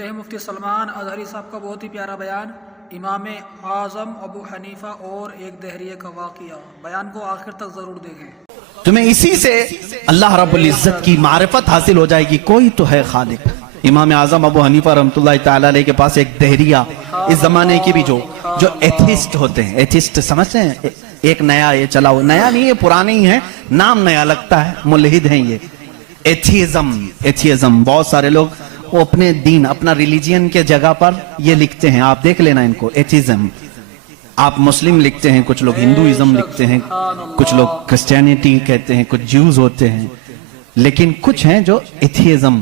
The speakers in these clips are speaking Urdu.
سنتے ہیں مفتی سلمان اظہری صاحب کا بہت ہی پیارا بیان، امام اعظم ابو حنیفہ اور ایک دہریے کا واقعہ۔ بیان کو آخر تک ضرور دیکھیں۔ تمہیں اسی سے اللہ رب العزت کی معرفت حاصل ہو جائے گی، کوئی تو ہے خالق۔ امام اعظم ابو حنیفہ رحمۃ اللہ تعالیٰ علیہ کے پاس ایک دہریہ، اس زمانے کی بھی جو ایتھیسٹ ہوتے ہیں، ایتھیسٹ سمجھتے ہیں، ایک نیا یہ چلا ہوا، نیا نہیں، یہ پرانے ہی ہیں، نام نیا لگتا ہے، ملحد ہیں یہ، ایتھیزم۔ بہت سارے لوگ وہ اپنے دین، اپنا ریلیجین کے جگہ پر یہ لکھتے ہیں، آپ دیکھ لینا ان کو، ایتھیزم۔ آپ مسلم لکھتے ہیں، کچھ لوگ ہندوازم لکھتے ہیں، کچھ لوگ کرسچینٹی کہتے ہیں، کچھ جیوز ہوتے ہیں، لیکن کچھ ہیں جو ایتھیزم،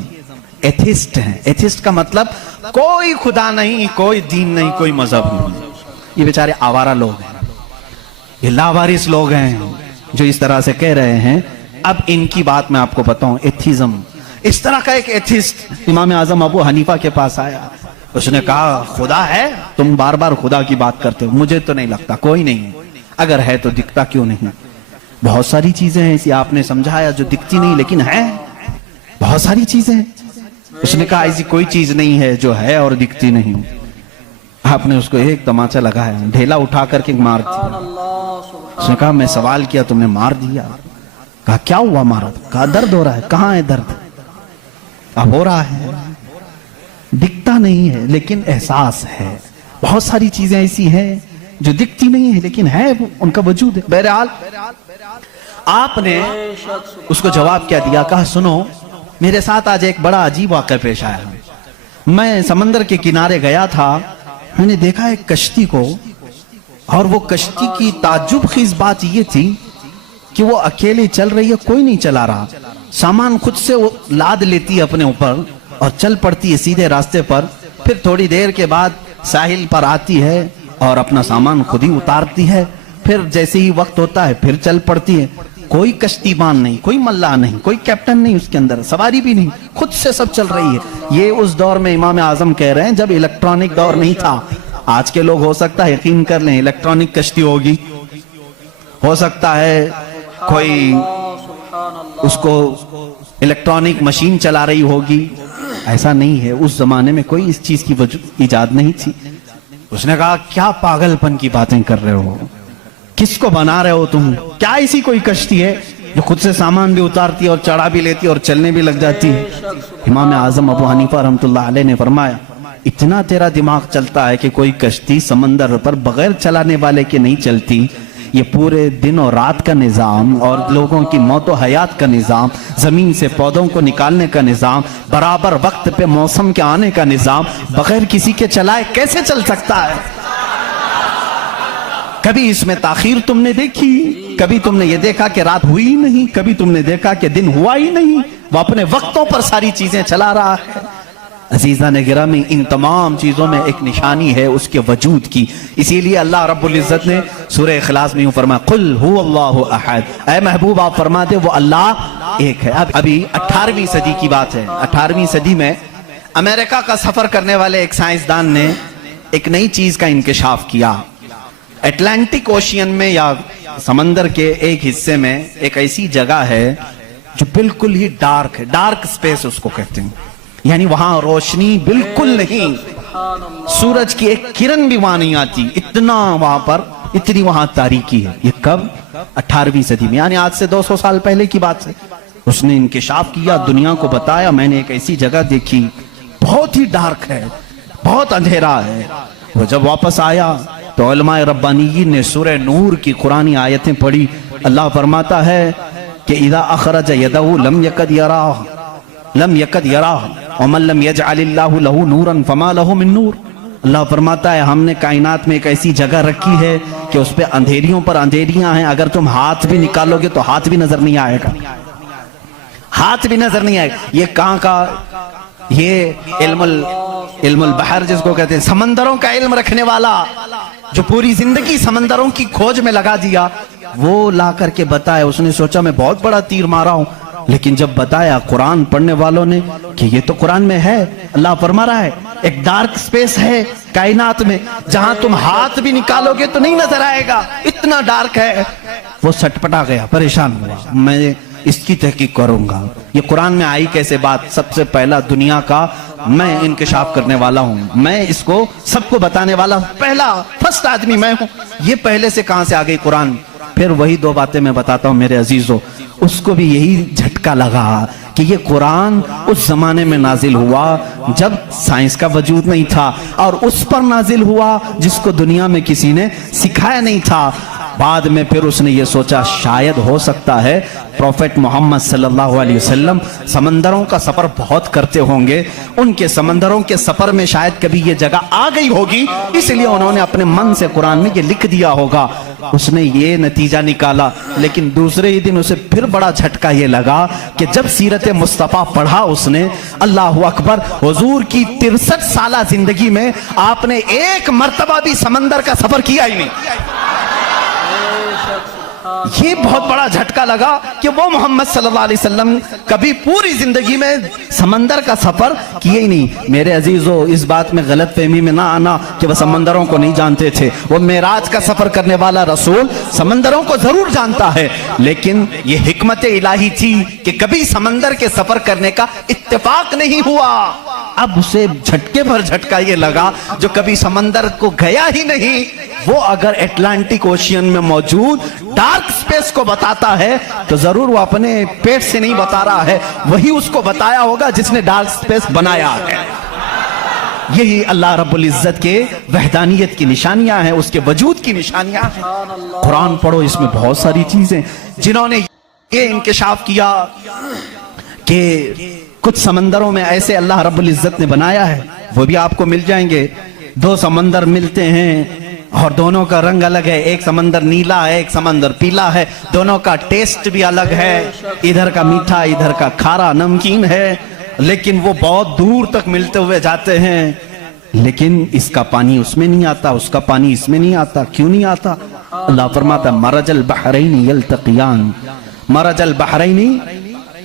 ایتھیسٹ ہیں۔ ایتھیسٹ کا مطلب کوئی خدا نہیں، کوئی دین نہیں، کوئی مذہب نہیں۔ یہ بیچارے آوارہ لوگ ہیں، یہ لاوارث لوگ ہیں جو اس طرح سے کہہ رہے ہیں۔ اب ان کی بات میں آپ کو بتاؤں، ایتھیزم، اس طرح کا ایک ایتھیسٹ امام اعظم ابو حنیفہ کے پاس آیا، اس نے کہا خدا ہے؟ تم بار بار خدا کی بات کرتے ہو، مجھے تو نہیں لگتا، کوئی نہیں ہے، اگر ہے تو دکھتا کیوں نہیں؟ بہت ساری چیزیں ہیں ایسی، آپ نے سمجھایا جو دکھتی نہیں لیکن ہے، بہت ساری چیزیں ہیں۔ اس نے کہا ایسی کوئی چیز نہیں ہے جو ہے اور دکھتی نہیں۔ آپ نے اس کو ایک تماچا لگایا، ڈھیلا اٹھا کر کے مار دیا۔ اس نے کہا میں سوال کیا، تم نے مار دیا۔ کہا کیا ہوا مارا؟ کہا درد ہو رہا ہے۔ کہاں ہے درد؟ اب ہو رہا ہے، دکھتا نہیں ہے لیکن احساس ہے۔ بہت ساری چیزیں ایسی ہیں جو دکھتی نہیں ہے لیکن ہے، ان کا وجود ہے۔ بہرحال آپ نے اس کو جواب کیا دیا؟ کہا سنو، میرے ساتھ آج ایک بڑا عجیب واقعہ پیش آیا۔ میں سمندر کے کنارے گیا تھا، میں نے دیکھا ایک کشتی کو، اور وہ کشتی کی تعجب خیز بات یہ تھی کہ وہ اکیلے چل رہی ہے، کوئی نہیں چلا رہا، سامان خود سے وہ لاد لیتی ہے اپنے اوپر اور چل پڑتی ہے سیدھے راستے پر، پھر تھوڑی دیر کے بعد ساحل پر آتی ہے اور اپنا سامان خود ہی اتارتی ہے، پھر جیسے ہی وقت ہوتا ہے پھر چل پڑتی ہے۔ کوئی کشتی بان نہیں، کوئی ملا نہیں، کوئی کیپٹن نہیں، اس کے اندر سواری بھی نہیں، خود سے سب چل رہی ہے۔ یہ اس دور میں امام اعظم کہہ رہے ہیں جب الیکٹرانک دور نہیں تھا۔ آج کے لوگ ہو سکتا ہے یقین کر لیں الیکٹرانک کشتی ہوگی، ہو سکتا ہے کوئی اس کو الیکٹرانک مشین چلا رہی ہوگی، ایسا نہیں ہے۔ اس زمانے میں کوئی اس چیز کی ایجاد نہیں تھی۔ اس نے کہا کیا پاگل پن کی باتیں کر رہے ہو، کس کو بنا رہے ہو تم؟ کیا ایسی کوئی کشتی ہے جو خود سے سامان بھی اتارتی ہے اور چڑھا بھی لیتی ہے اور چلنے بھی لگ جاتی ہے؟ امام اعظم ابو حنیفہ رحمۃ اللہ علیہ نے فرمایا اتنا تیرا دماغ چلتا ہے کہ کوئی کشتی سمندر پر بغیر چلانے والے کے نہیں چلتی۔ یہ پورے دن اور رات کا نظام اور لوگوں کی موت و حیات کا نظام، زمین سے پودوں کو نکالنے کا نظام، برابر وقت پہ موسم کے آنے کا نظام بغیر کسی کے چلائے کیسے چل سکتا ہے؟ کبھی اس میں تاخیر تم نے دیکھی؟ کبھی تم نے یہ دیکھا کہ رات ہوئی نہیں؟ کبھی تم نے دیکھا کہ دن ہوا ہی نہیں؟ وہ اپنے وقتوں پر ساری چیزیں چلا رہا ہے۔ عزیزان گرامی، ان تمام چیزوں میں ایک نشانی ہے اس کے وجود کی۔ اسی لیے اللہ رب العزت نے سورہ اخلاص میں یوں فرمایا قل هو اللہ احد، اے محبوب آپ فرما دے وہ اللہ ایک ہے۔ ابھی 18ویں صدی کی بات ہے۔ 18ویں صدی میں امریکہ کا سفر کرنے والے ایک سائنسدان نے ایک نئی چیز کا انکشاف کیا۔ اٹلانٹک اوشین میں یا سمندر کے ایک حصے میں ایک ایسی جگہ ہے جو بالکل ہی ڈارک ہے، ڈارک سپیس اس کو کہتے ہیں، یعنی وہاں روشنی بالکل نہیں، سورج کی ایک کرن بھی وہاں نہیں آتی، اتنا وہاں پر، اتنی وہاں تاریکی ہے۔ یہ کب؟ 18ویں صدی میں، یعنی آج سے 200 سال پہلے کی بات ہے۔ اس نے انکشاف کیا، دنیا کو بتایا میں نے ایک ایسی جگہ دیکھی، بہت ہی ڈارک ہے، بہت اندھیرا ہے۔ وہ جب واپس آیا تو علماء ربانیین نے سورہ نور کی قرآنی آیتیں پڑھی۔ اللہ فرماتا ہے کہ اذا اخرج یدہ لم یکد یراہ، لم یکد یراہ ومن لم یجعل اللہ لہ نورا فما لہ من نور۔ اللہ فرماتا ہے ہم نے کائنات میں ایک ایسی جگہ رکھی ہے کہ اس پہ اندھیریوں پر اندھیریاں ہیں، اگر تم ہاتھ بھی نکالو گے تو ہاتھ بھی نظر نہیں آئے گا، ہاتھ بھی نظر نہیں آئے گا۔ یہ کہاں کا؟ یہ علم البحر جس کو کہتے ہیں، سمندروں کا علم رکھنے والا جو پوری زندگی سمندروں کی کھوج میں لگا دیا، وہ لا کر کے بتایا۔ اس نے سوچا میں بہت بڑا تیر مارا ہوں، لیکن جب بتایا قرآن پڑھنے والوں نے کہ یہ تو قرآن میں ہے، اللہ فرما رہا ہے ایک ڈارک سپیس ہے کائنات میں جہاں تم ہاتھ بھی نکالو گے تو نہیں نظر آئے گا، اتنا ڈارک ہے۔ وہ سٹپٹا گیا، پریشان ہوا، میں اس کی تحقیق کروں گا۔ یہ قرآن میں آئی کیسے بات؟ سب سے پہلا دنیا کا میں انکشاف کرنے والا ہوں, میں اس کو سب کو بتانے والا پہلا فرسٹ آدمی میں ہوں. یہ پہلے سے کہاں سے آ گئی قرآن؟ پھر وہی دو باتیں میں بتاتا ہوں میرے عزیزو. اس کو بھی یہی جھٹکا لگا کہ یہ قرآن اس زمانے میں نازل ہوا جب سائنس کا وجود نہیں تھا, اور اس پر نازل ہوا جس کو دنیا میں کسی نے سکھایا نہیں تھا. بعد میں پھر اس نے یہ سوچا شاید ہو سکتا ہے پروفیٹ محمد صلی اللہ علیہ وسلم سمندروں کا سفر بہت کرتے ہوں گے, ان کے سمندروں کے سفر میں شاید کبھی یہ جگہ آ گئی ہوگی, اس لیے انہوں نے اپنے من سے قرآن میں یہ لکھ دیا ہوگا. اس نے یہ نتیجہ نکالا. لیکن دوسرے ہی دن اسے پھر بڑا جھٹکا یہ لگا کہ جب سیرت مصطفیٰ پڑھا اس نے, اللہ اکبر, حضور کی 63 سالہ زندگی میں آپ نے ایک مرتبہ بھی سمندر کا سفر کیا ہی نہیں. یہ بہت بڑا جھٹکا لگا کہ وہ محمد صلی اللہ علیہ وسلم کبھی پوری زندگی میں سمندر کا سفر کیے ہی نہیں. میرے عزیزو, اس بات میں غلط فہمی میں نہ آنا کہ وہ سمندروں کو نہیں جانتے تھے. وہ معراج کا سفر کرنے والا رسول سمندروں کو ضرور جانتا ہے, لیکن یہ حکمت الہی تھی کہ کبھی سمندر کے سفر کرنے کا اتفاق نہیں ہوا. اب اسے جھٹکے پر جھٹکا یہ لگا جو کبھی سمندر کو گیا ہی نہیں, وہ اگر اٹلانٹک اوشین میں موجود ڈارک سپیس کو بتاتا ہے تو ضرور وہ اپنے پیٹ سے نہیں بتا رہا ہے, وہی اس کو بتایا ہوگا جس نے ڈارک سپیس بنایا ہے. یہی اللہ رب العزت کے وحدانیت کی نشانیاں ہیں, اس کے وجود کی نشانیاں ہیں. قرآن پڑھو, اس میں بہت ساری چیزیں. جنہوں نے یہ انکشاف کیا کہ کچھ سمندروں میں ایسے اللہ رب العزت نے بنایا ہے, وہ بھی آپ کو مل جائیں گے. 2 سمندر ملتے ہیں اور دونوں کا رنگ الگ ہے, ایک سمندر نیلا ہے, ایک سمندر پیلا ہے, دونوں کا ٹیسٹ بھی الگ ہے, ادھر کا میٹھا ادھر کا کھارا نمکین ہے, لیکن وہ بہت دور تک ملتے ہوئے جاتے ہیں. لیکن اس کا پانی اس میں نہیں آتا, اس کا پانی اس میں نہیں آتا. کیوں نہیں آتا؟ اللہ فرماتا مرج البحرین یلتقیان, مرج البحرین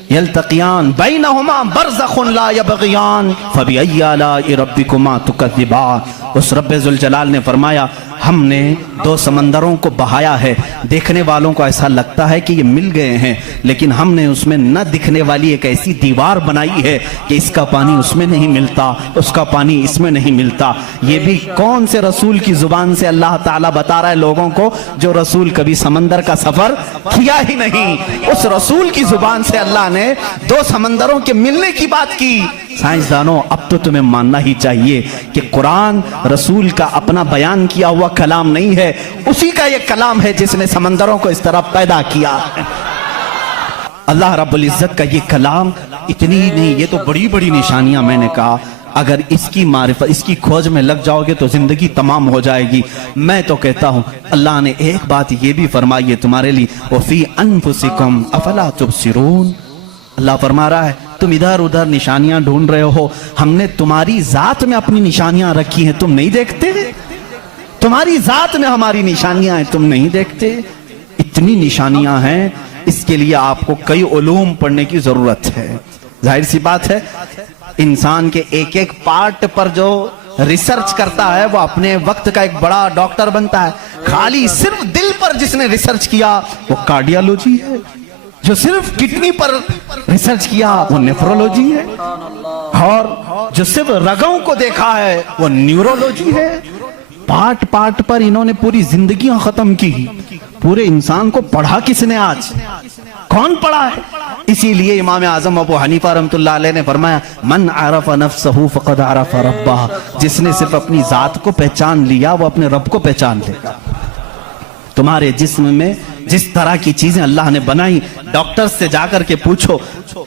یلتقیان بینہما برزخ لا یبغیان فبأی آلاء ربکما تکذبان. اس رب ذوالجلال نے فرمایا ہم نے 2 سمندروں کو بہایا ہے, دیکھنے والوں کو ایسا لگتا ہے کہ یہ مل گئے ہیں, لیکن ہم نے اس میں نہ دکھنے والی ایک ایسی دیوار بنائی ہے کہ اس کا پانی اس میں نہیں ملتا, اس کا پانی اس میں نہیں ملتا. یہ بھی کون سے رسول کی زبان سے اللہ تعالیٰ بتا رہا ہے لوگوں کو جو رسول کبھی سمندر کا سفر کیا ہی نہیں. اس رسول کی زبان سے اللہ نے 2 سمندروں کے ملنے کی بات کی. سائنسدانوں, اب تو تمہیں ماننا ہی چاہیے کہ قرآن رسول کا اپنا بیان کیا ہوا کلام نہیں ہے, اسی کا یہ کلام ہے جس نے سمندروں کو اس طرح پیدا کیا. اللہ رب العزت کا یہ کلام اتنی نہیں, یہ تو بڑی بڑی نشانیاں میں نے کہا. اگر اس کی معرفت, اس کی کھوج میں لگ جاؤ گے تو زندگی تمام ہو جائے گی. میں تو کہتا ہوں اللہ نے ایک بات یہ بھی فرمائی ہے تمہارے لیے, وَفِي أَنفُسِكُمْ أَفَلَا تُبْصِرُونَ. اللہ فرما رہا ہے تم ادھر ادھر نشانیاں ڈھونڈ رہے ہو, ہم نے تمہاری ذات میں اپنی نشانیاں رکھی ہیں, تم نہیں دیکھتے؟ تمہاری ذات میں ہماری نشانیاں ہیں, تم نہیں دیکھتے؟ اتنی نشانیاں ہیں, اس کے لیے آپ کو کئی علوم پڑھنے کی ضرورت ہے. ظاہر سی بات ہے انسان کے ایک ایک پارٹ پر جو ریسرچ کرتا ہے وہ اپنے وقت کا ایک بڑا ڈاکٹر بنتا ہے. خالی صرف دل پر جس نے ریسرچ کیا وہ کارڈیالوجی ہے, جو صرف کڈنی پر ریسرچ کیا وہ نیفرولوجی ہے, اور جو صرف رگوں کو دیکھا ہے وہ نیورولوجی ہے. پارٹ پارٹ پر انہوں نے پوری زندگیاں ختم کی. پورے انسان کو پڑھا کس نے آج؟ کون پڑھا ہے؟ اسی لیے امام اعظم ابو حنیفہ رحمۃ اللہ علیہ نے فرمایا من عرف نفسہ فقد عرف ربہ. جس نے صرف اپنی ذات کو پہچان لیا وہ اپنے رب کو پہچان لے گا. تمہارے جسم میں جس طرح کی چیزیں اللہ نے بنائی, ڈاکٹر سے جا کر کے پوچھو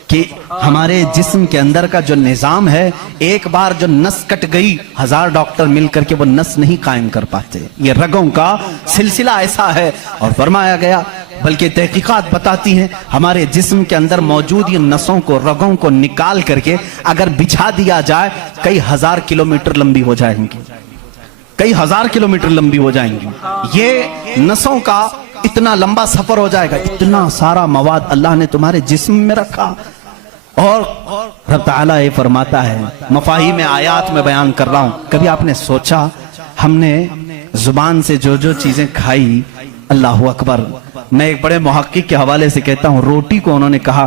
کہ ہمارے جسم کے اندر کا جو نظام ہے, ایک بار جو نس کٹ گئی 1000 ڈاکٹر مل کر کے وہ نس نہیں قائم کر پاتے. یہ رگوں کا سلسلہ ایسا ہے. اور فرمایا گیا, بلکہ تحقیقات بتاتی ہیں ہمارے جسم کے اندر موجود یہ نسوں کو, رگوں کو نکال کر کے اگر بچھا دیا جائے کئی 1000 کلومیٹر لمبی ہو جائیں گی, کئی 1000 کلومیٹر لمبی ہو جائیں گی. یہ نسوں کا اتنا لمبا سفر ہو جائے گا. اتنا سارا مواد اللہ نے تمہارے جسم میں رکھا. اور رب تعالیٰ یہ فرماتا ہے, مفاہیم آیات میں بیان کر رہا ہوں, کبھی آپ نے سوچا ہم نے زبان سے جو جو چیزیں کھائی, اللہ اکبر. میں ایک بڑے محقق کے حوالے سے کہتا ہوں, روٹی کو انہوں نے کہا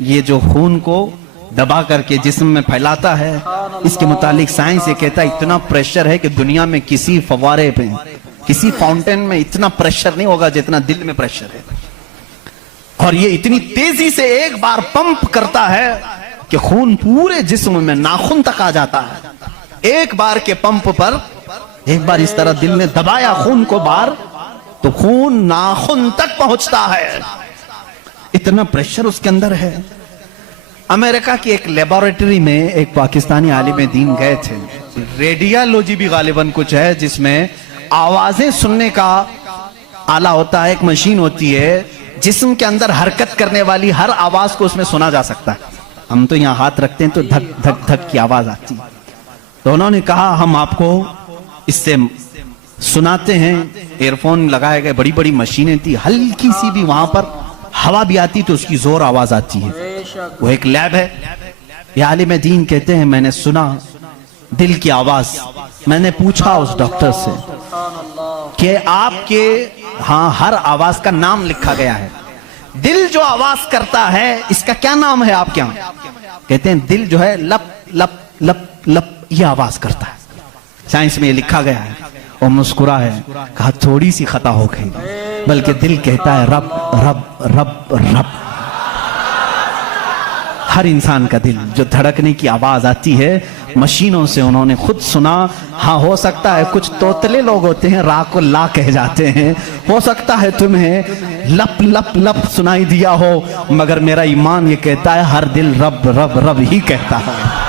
یہ جو خون کو دبا کر کے جسم میں پھیلاتا ہے، اس کے متعلق سائنس یہ کہتا ہے اتنا پریشر ہے کہ دنیا میں کسی فوارے پہ، کسی فاؤنٹین میں اتنا پریشر نہیں ہوگا جتنا دل میں پریشر ہے، اور یہ اتنی تیزی سے ایک بار پمپ کرتا ہے کہ خون پورے جسم میں ناخن تک آ جاتا ہے۔ ایک بار کے پمپ پر ایک بار اس طرح دل نے دبایا خون کو بار تو خون ناخن تک پہنچتا ہے، اتنا پریشر اس کے اندر ہے۔ امریکہ کی ایک لیبارٹری میں ایک پاکستانی عالم دین گئے تھے، ریڈیالوجی بھی غالباً کچھ ہے جس میں آوازیں سننے کا آلہ ہوتا ہے، ایک مشین ہوتی ہے جسم کے اندر حرکت کرنے والی ہر آواز کو اس میں سنا جا سکتا ہے۔ ہم تو یہاں ہاتھ رکھتے ہیں تو دھک دھک دھک کی آواز آتی ہے، تو انہوں نے کہا ہم آپ کو اس سے سناتے ہیں۔ ایئر فون لگائے گئے، بڑی بڑی مشینیں تھی، ہلکی سی بھی وہاں پر ہوا بھی آتی تو اس کی زور آواز آتی ہے۔ وہ ایک لیب ہے، یہ عالم دین کہتے ہیں میں نے سنا دل کی آواز، میں نے پوچھا اس ڈاکٹر سے کہ آپ کے ہاں ہر آواز کا نام لکھا گیا ہے، دل جو آواز کرتا ہے اس کا کیا نام ہے آپ کے یہاں؟ کہتے ہیں دل جو ہے لپ لپ لپ لپ یہ آواز کرتا ہے، سائنس میں یہ لکھا گیا ہے۔ وہ مسکرا ہے، کہا تھوڑی سی خطا ہو گئی، بلکہ دل کہتا ہے رب رب رب رب۔ ہر انسان کا دل جو دھڑکنے کی آواز آتی ہے مشینوں سے انہوں نے خود سنا۔ ہاں ہو سکتا ہے کچھ توتلے لوگ ہوتے ہیں را کو لا کہہ جاتے ہیں، ہو سکتا ہے تمہیں لپ لپ لپ سنائی دیا ہو، مگر میرا ایمان یہ کہتا ہے ہر دل رب رب رب ہی کہتا ہے۔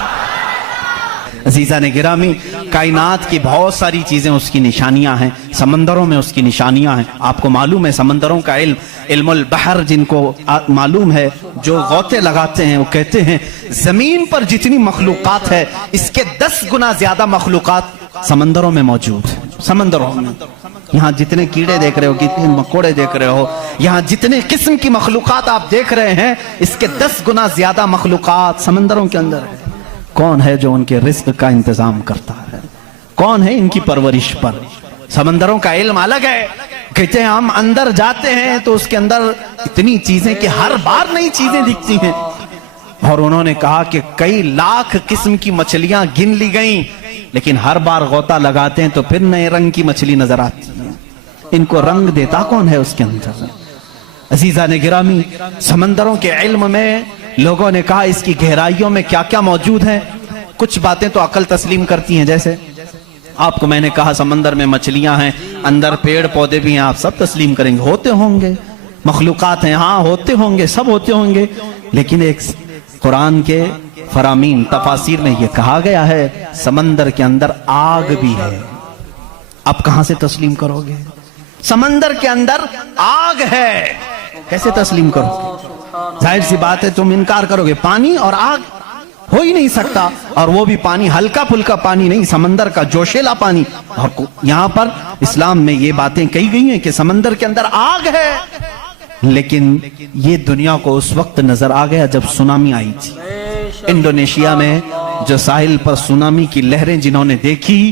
عزیزان گرامی، کائنات کی بہت ساری چیزیں اس کی نشانیاں ہیں، سمندروں میں اس کی نشانیاں ہیں۔ آپ کو معلوم ہے سمندروں کا علم، علم البحر جن کو معلوم ہے، جو غوطے لگاتے ہیں وہ کہتے ہیں زمین پر جتنی مخلوقات ہے اس کے 10 گنا زیادہ مخلوقات سمندروں میں موجود ہیں۔ سمندروں میں یہاں جتنے کیڑے دیکھ رہے ہو، کتنے مکوڑے دیکھ رہے ہو، یہاں جتنے قسم کی مخلوقات آپ دیکھ رہے ہیں اس کے 10 گنا زیادہ مخلوقات سمندروں کے اندر ہے۔ کون ہے جو ان کے رزق کا انتظام کرتا ہے؟ کون ہے ان کی پرورش پر؟ سمندروں کا علم الگ ہے۔ کہتے ہیں ہم اندر جاتے ہیں تو اس کے اندر اتنی چیزیں کہ ہر بار نئی چیزیں دکھتی ہیں، اور انہوں نے کہا کہ کئی لاکھ قسم کی مچھلیاں گن لی گئیں، لیکن ہر بار غوطہ لگاتے ہیں تو پھر نئے رنگ کی مچھلی نظر آتی ہے۔ ان کو رنگ دیتا کون ہے اس کے اندر؟ عزیزان گرامی، سمندروں کے علم میں لوگوں نے کہا اس کی گہرائیوں میں کیا کیا موجود ہے۔ کچھ باتیں تو عقل تسلیم کرتی ہیں، جیسے آپ کو میں نے کہا سمندر میں مچھلیاں ہیں، اندر پیڑ پودے بھی ہیں، آپ سب تسلیم کریں گے، ہوتے ہوں گے، مخلوقات ہیں، ہاں ہوتے ہوں گے، سب ہوتے ہوں گے، لیکن ایک قرآن کے فرامین تفاسیر میں یہ کہا گیا ہے سمندر کے اندر آگ بھی ہے۔ اب کہاں سے تسلیم کرو گے؟ سمندر کے اندر آگ ہے، کیسے تسلیم کرو گے؟ ظاہر سی بات ہے تم انکار کرو گے، پانی اور آگ ہو ہی نہیں سکتا، اور وہ بھی پانی ہلکا پھلکا پانی نہیں، سمندر کا جوشیلا پانی۔ اور یہاں پر اسلام میں یہ باتیں کہی گئی ہیں کہ سمندر کے اندر آگ ہے، لیکن یہ دنیا کو اس وقت نظر آ گیا جب سونامی آئی تھی۔ انڈونیشیا میں جو ساحل پر سونامی کی لہریں جنہوں نے دیکھی،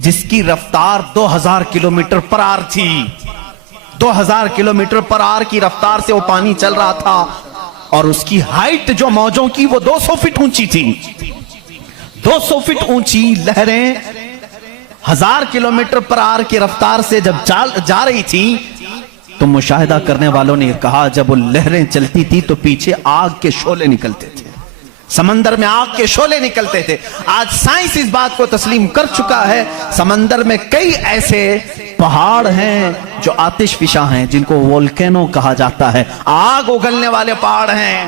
جس کی رفتار 2000 کلومیٹر پر آر تھی، 2000 کلومیٹر پر آر کی رفتار سے وہ پانی چل رہا تھا، اور اس کی ہائٹ جو موجوں کی وہ 200 فٹ اونچی تھی۔ 200 فٹ اونچی لہریں 1000 کلومیٹر پر آر کی رفتار سے جب جا رہی تھی تو مشاہدہ کرنے والوں نے کہا جب وہ لہریں چلتی تھی تو پیچھے آگ کے شعلے نکلتے تھے، سمندر میں آگ کے شعلے نکلتے تھے۔ آج سائنس اس بات کو تسلیم کر چکا ہے، سمندر میں کئی ایسے پہاڑ ہیں جو آتش فشاں ہیں، جن کو وولکینو کہا جاتا ہے، آگ اگلنے والے پہاڑ ہیں،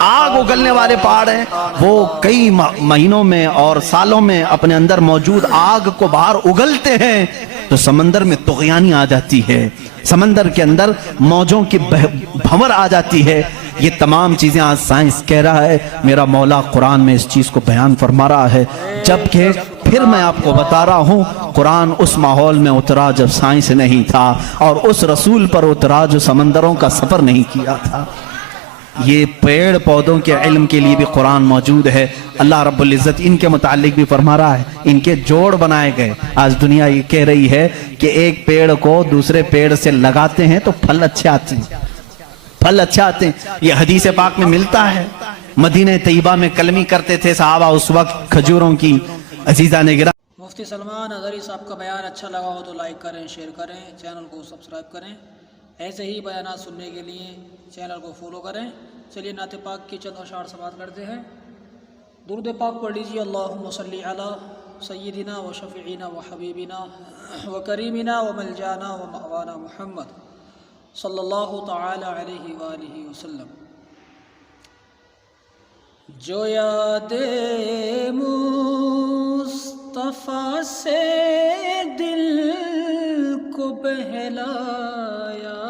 آگ اگلنے والے پہاڑ ہیں۔ وہ کئی مہینوں میں اور سالوں میں اپنے اندر موجود آگ کو باہر اگلتے ہیں تو سمندر میں طغیانی آ جاتی ہے، سمندر کے اندر موجوں کی بھنور آ جاتی ہے۔ یہ تمام چیزیں آج سائنس کہہ رہا ہے، میرا مولا قرآن میں اس چیز کو بیان فرما رہا ہے، جبکہ پھر میں آپ کو بتا رہا ہوں قرآن اس ماحول میں اترا جب سائنس نہیں تھا، اور اس رسول پر اترا جو سمندروں کا سفر نہیں کیا تھا۔ یہ پیڑ پودوں کے علم کے لیے بھی قرآن موجود ہے۔ اللہ رب العزت ان کے متعلق بھی فرما رہا ہے، ان کے جوڑ بنائے گئے۔ آج دنیا یہ کہہ رہی ہے کہ ایک پیڑ کو دوسرے پیڑ سے لگاتے ہیں تو پھل اچھے آتے ہیں، پھل اچھا آتے ہیں. یہ حدیث پاک میں ملتا ہے. مدینہ طیبہ میں کلمی کرتے تھے صحابہ اس وقت کھجوروں کی. عزیزان گرامی، مفتی سلمان اظہری صاحب کا بیان اچھا لگا ہو تو لائک کریں، شیئر کریں، چینل کو سبسکرائب کریں. ایسے ہی بیانات سننے کے لیے چینل کو فالو کریں. چلیے نعت پاک کی چند اشعار سماعت کرتے ہیں. درود پاک پڑھ لیجیے. اللہم صلی علی سیدنا و شفیعنا و حبیبنا و کریمنا و ملجانا و مأوانا محمد صلی اللہ تعالی علیہ وآلہ وسلم. جو یاد مصطفیٰ سے دل کو بہلایا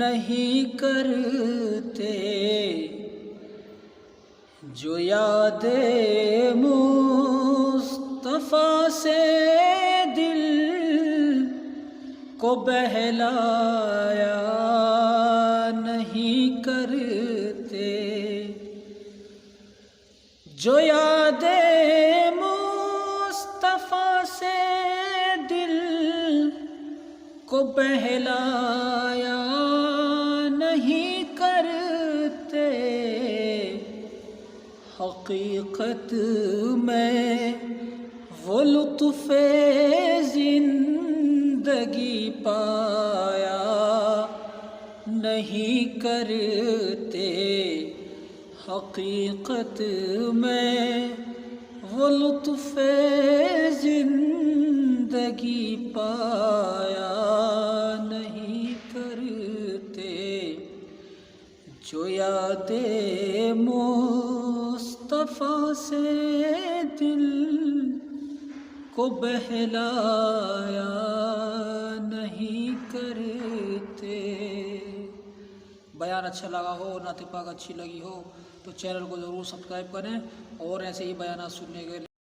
نہیں کرتے، جو یاد مصطفیٰ سے دل کو بہلایا نہیں کرتے، جو یاد مصطفیٰ سے دل کو بہلایا نہیں کرتے، حقیقت میں وہ لطف زندگی پایا نہیں کرتے، حقیقت میں وہ لطف زندگی پایا نہیں کرتے، جو یاد مصطفیٰ سے دل کو بہلایا نہیں کرتے. بیان اچھا لگا ہو، نعت پاک اچھی لگی ہو تو چینل کو ضرور سبسکرائب کریں اور ایسے ہی بیانات سننے کے لیے